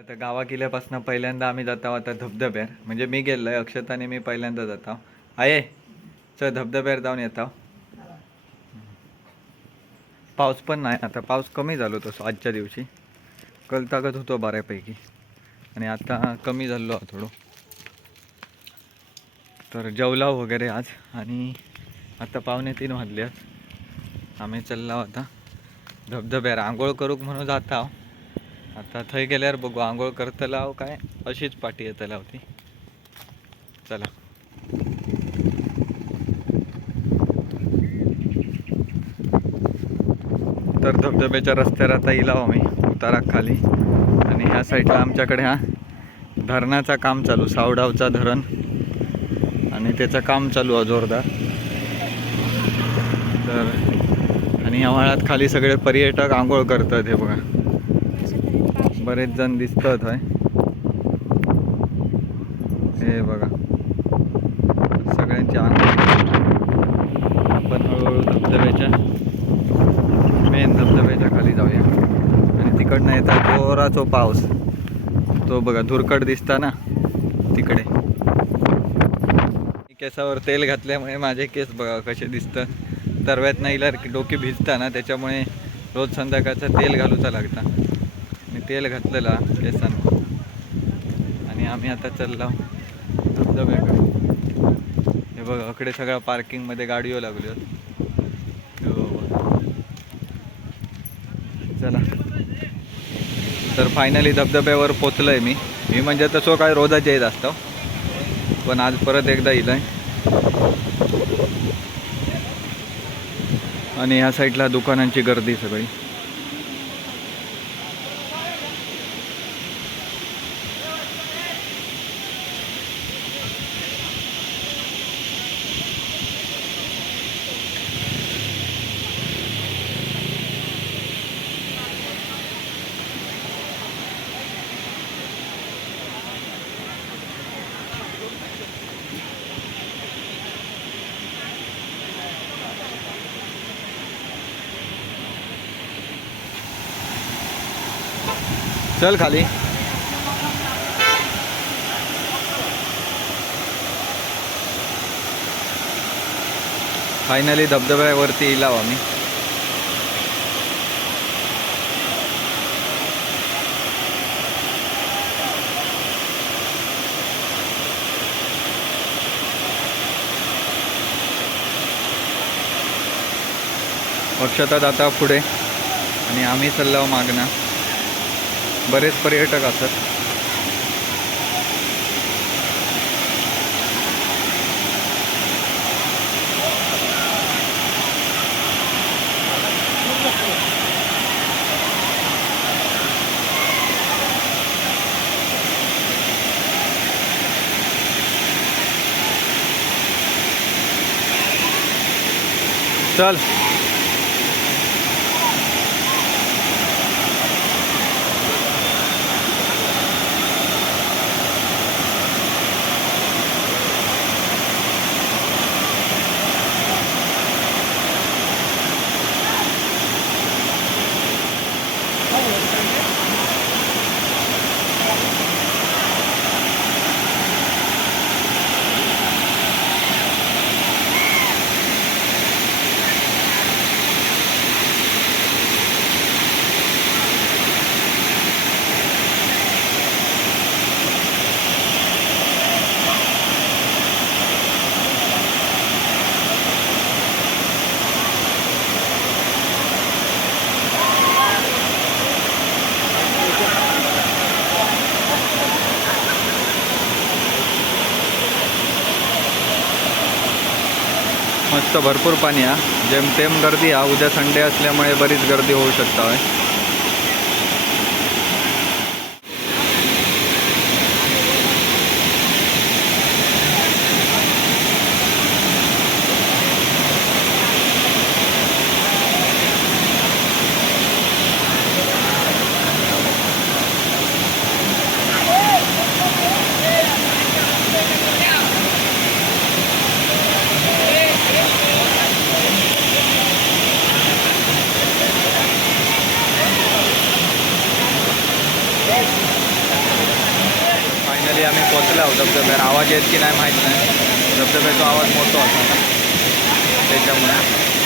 आता गावा किल्ल्यापासून पहिल्यांदा आम्ही जाताव आता धबधब्यार म्हणजे मी गेलोय अक्षत आणि मी पहिल्यांदा जाता आहे चल धबधब्यार जाऊन येता पाऊस पण नाही आता पाऊस कमी झालो तसं आजच्या दिवशी. कल ताकद होतो बऱ्यापैकी. आणि आता कमी झालो थोडं. तर जेवलाव वगैरे आज आणि आता पावणे तीन वाजले आम्ही चाललो आता. धबधब्यार आंघोळ करूक म्हणून जाता आता थंय गेल्यावर बघू आंघोळ करतला हांव काय? अशीच पाठी येतला होती. चला. तर धबधब्याच्या रस्त्यावर आता येईल आम्ही उताराक खाली आणि ह्या साईडला आमच्याकडे हा धरणाचा काम चालू सावडावचा धरण. आणि त्याचं काम चालू आहे जोरदार. तर आणि या खाली सगळे पर्यटक आंघोळ करतात हे बघा. बरेच जण दिसतात हय. हे बघा. सगळ्यांची आंघोळ आपण हळूहळू धबधब्याच्या मेन धबधब्याच्या खाली जाऊया. आणि तिकडनं येतात जोराचो पाऊस. तो बघा धुरकट दिसता ना तिकडे. केसावर तेल घातल्यामुळे माझे केस बघा कसे दिसतात. तरव्यात नाही की डोके भिजता ना त्याच्यामुळे रोज संध्याकाळचं तेल घालूचा लागता. तेल घातलेला केसान आणि आम्ही आता चाललो धबधब्याकडे. हे बघा अकडे सगळ्या पार्किंगमध्ये गाडीओ लागलो हो. चला. तर फायनली धबधब्यावर पोचलोय मी. मी म्हणजे तसं काय रोजच येत असतो. पण आज परत एकदा येईल आणि ह्या साईडला दुकानांची गर्दी सगळी. चल खाली. फायनली धबधब्यावरती येईल आम्ही. अक्षतात आता पुढे. आणि आम्ही चाललो मागणं बरेच पर्यटक असतात. चल. भरपूर पाणी हा जेमतेम गर्दी हा उद्या संडे असल्यामुळे बरीच गर्दी होऊ शकता. धबधब्यावर आवाज येत की नाही माहीत नाही. धबधब्याचा आवाज मोठा होता ना. त्याच्यामुळे.